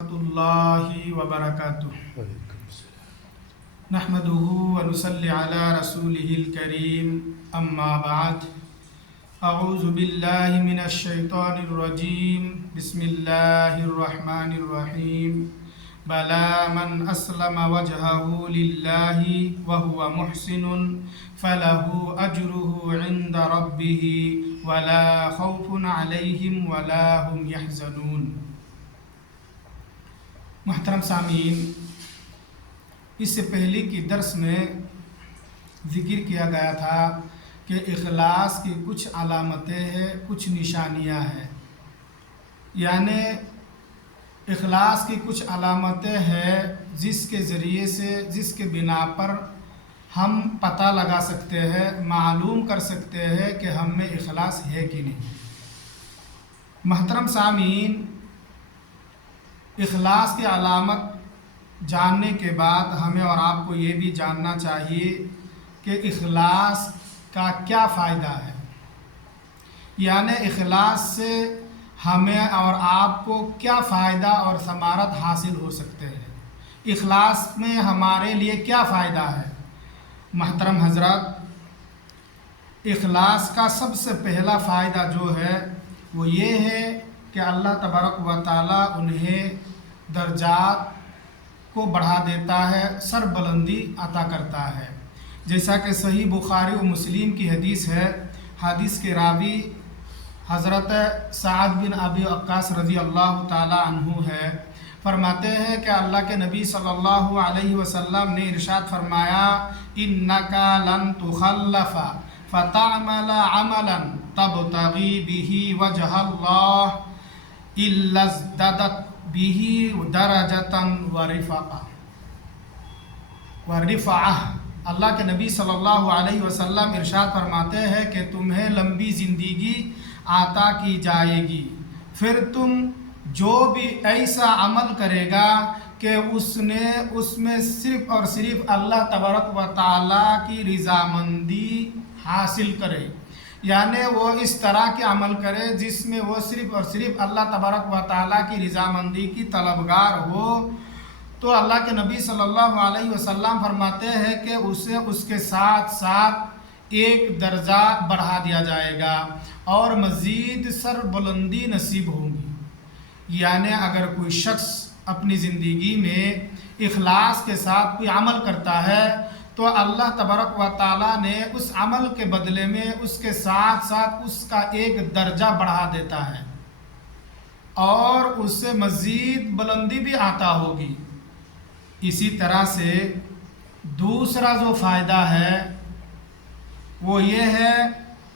اللہ وبرکاتہ نحمدہ ونصلی علی رسولہ الکریم اما بعد اعوذ باللہ من الشیطان الرجیم بسم اللہ الرحمن الرحیم بلا من اسلم وجهه للہ وهو محسن فلہ اجرہ عند ربہ ولا خوف علیہم ولا هم یحزنون۔ محترم سامعین، اس سے پہلے کی درس میں ذکر کیا گیا تھا کہ اخلاص کی کچھ علامتیں ہیں، کچھ نشانیاں ہیں، یعنی اخلاص کی کچھ علامتیں ہیں جس کے ذریعے سے، جس کے بنا پر ہم پتہ لگا سکتے ہیں، معلوم کر سکتے ہیں کہ ہم میں اخلاص ہے کہ نہیں۔ محترم سامعین، اخلاص کی علامت جاننے کے بعد ہمیں اور آپ کو یہ بھی جاننا چاہیے کہ اخلاص کا کیا فائدہ ہے، یعنی اخلاص سے ہمیں اور آپ کو کیا فائدہ اور ثمرات حاصل ہو سکتے ہیں، اخلاص میں ہمارے لیے کیا فائدہ ہے۔ محترم حضرات، اخلاص کا سب سے پہلا فائدہ جو ہے وہ یہ ہے کہ اللہ تبارک و تعالیٰ انہیں درجات کو بڑھا دیتا ہے، سر بلندی عطا کرتا ہے، جیسا کہ صحیح بخاری و مسلم کی حدیث ہے۔ حدیث کے راوی حضرت سعد بن ابی وقاص رضی اللہ تعالی عنہ ہے، فرماتے ہیں کہ اللہ کے نبی صلی اللہ علیہ وسلم نے ارشاد فرمایا، انکا لن تخلف فتعمل عملا تبتغی بہ وجہ اللہ الا ازددت بہ درجۃ ورفعہ۔ اللہ کے نبی صلی اللہ علیہ وسلم ارشاد فرماتے ہیں کہ تمہیں لمبی زندگی عطا کی جائے گی، پھر تم جو بھی ایسا عمل کرے گا کہ اس میں صرف اور صرف اللہ تبارک و تعالیٰ کی رضامندی حاصل کرے، یعنی وہ اس طرح کے عمل کرے جس میں وہ صرف اور صرف اللہ تبارک و تعالیٰ کی رضامندی کی طلبگار ہو، تو اللہ کے نبی صلی اللہ علیہ وسلم فرماتے ہیں کہ اسے اس کے ساتھ ساتھ ایک درجہ بڑھا دیا جائے گا اور مزید سر بلندی نصیب ہوگی۔ یعنی اگر کوئی شخص اپنی زندگی میں اخلاص کے ساتھ کوئی عمل کرتا ہے تو اللہ تبارک و تعالیٰ نے اس عمل کے بدلے میں اس کے ساتھ ساتھ اس کا ایک درجہ بڑھا دیتا ہے اور اس سے مزید بلندی بھی عطا ہوگی۔ اسی طرح سے دوسرا جو فائدہ ہے وہ یہ ہے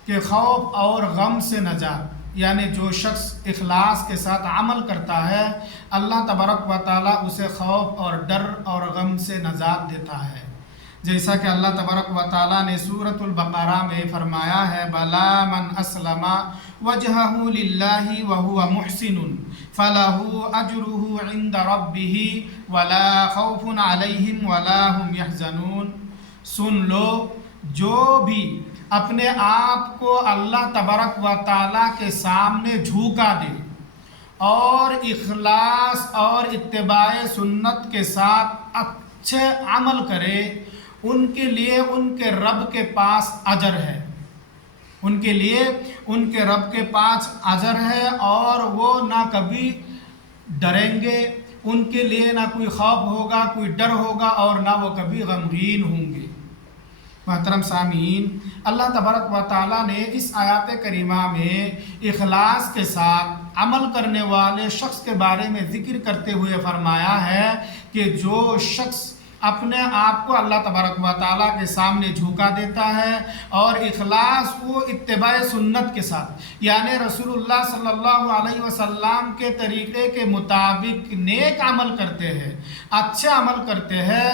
کہ خوف اور غم سے نجات، یعنی جو شخص اخلاص کے ساتھ عمل کرتا ہے اللہ تبارک و تعالیٰ اسے خوف اور ڈر اور غم سے نجات دیتا ہے، جیسا کہ اللہ تبارک و تعالیٰ نے سورۃ البقرہ میں فرمایا ہے، بلا من اسلم وجہہ للہ وہو محسن فلہ اجرہ عند ربہ ولا خوف علیہم ولا هم یحزنون۔ سن لو، جو بھی اپنے آپ کو اللہ تبارک و تعالیٰ کے سامنے جھوکا دے اور اخلاص اور اتباع سنت کے ساتھ اچھے عمل کرے، ان کے لیے ان کے رب کے پاس اجر ہے، ان کے لیے ان کے رب کے پاس اجر ہے اور وہ نہ کبھی ڈریں گے، ان کے لیے نہ کوئی خوف ہوگا، کوئی ڈر ہوگا اور نہ وہ کبھی غمگین ہوں گے۔ محترم سامعین، اللہ تبارک و تعالیٰ نے اس آیات کریمہ میں اخلاص کے ساتھ عمل کرنے والے شخص کے بارے میں ذکر کرتے ہوئے فرمایا ہے کہ جو شخص اپنے آپ کو اللہ تبارک و تعالیٰ کے سامنے جھوکا دیتا ہے اور اخلاص کو اتباع سنت کے ساتھ، یعنی رسول اللہ صلی اللہ علیہ وسلم کے طریقے کے مطابق نیک عمل کرتے ہیں، اچھے عمل کرتے ہیں،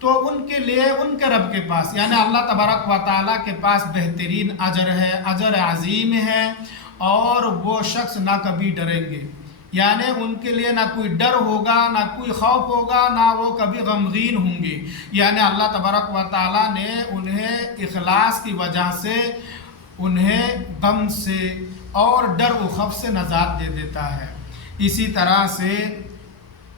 تو ان کے لیے ان کے رب کے پاس یعنی اللہ تبارک و تعالیٰ کے پاس بہترین اجر ہے، اجر عظیم ہے، اور وہ شخص نہ کبھی ڈریں گے، یعنی ان کے لیے نہ کوئی ڈر ہوگا، نہ کوئی خوف ہوگا، نہ وہ کبھی غمگین ہوں گے، یعنی اللہ تبارک و تعالیٰ نے انہیں اخلاص کی وجہ سے انہیں غم سے اور ڈر و خوف سے نجات دے دیتا ہے۔ اسی طرح سے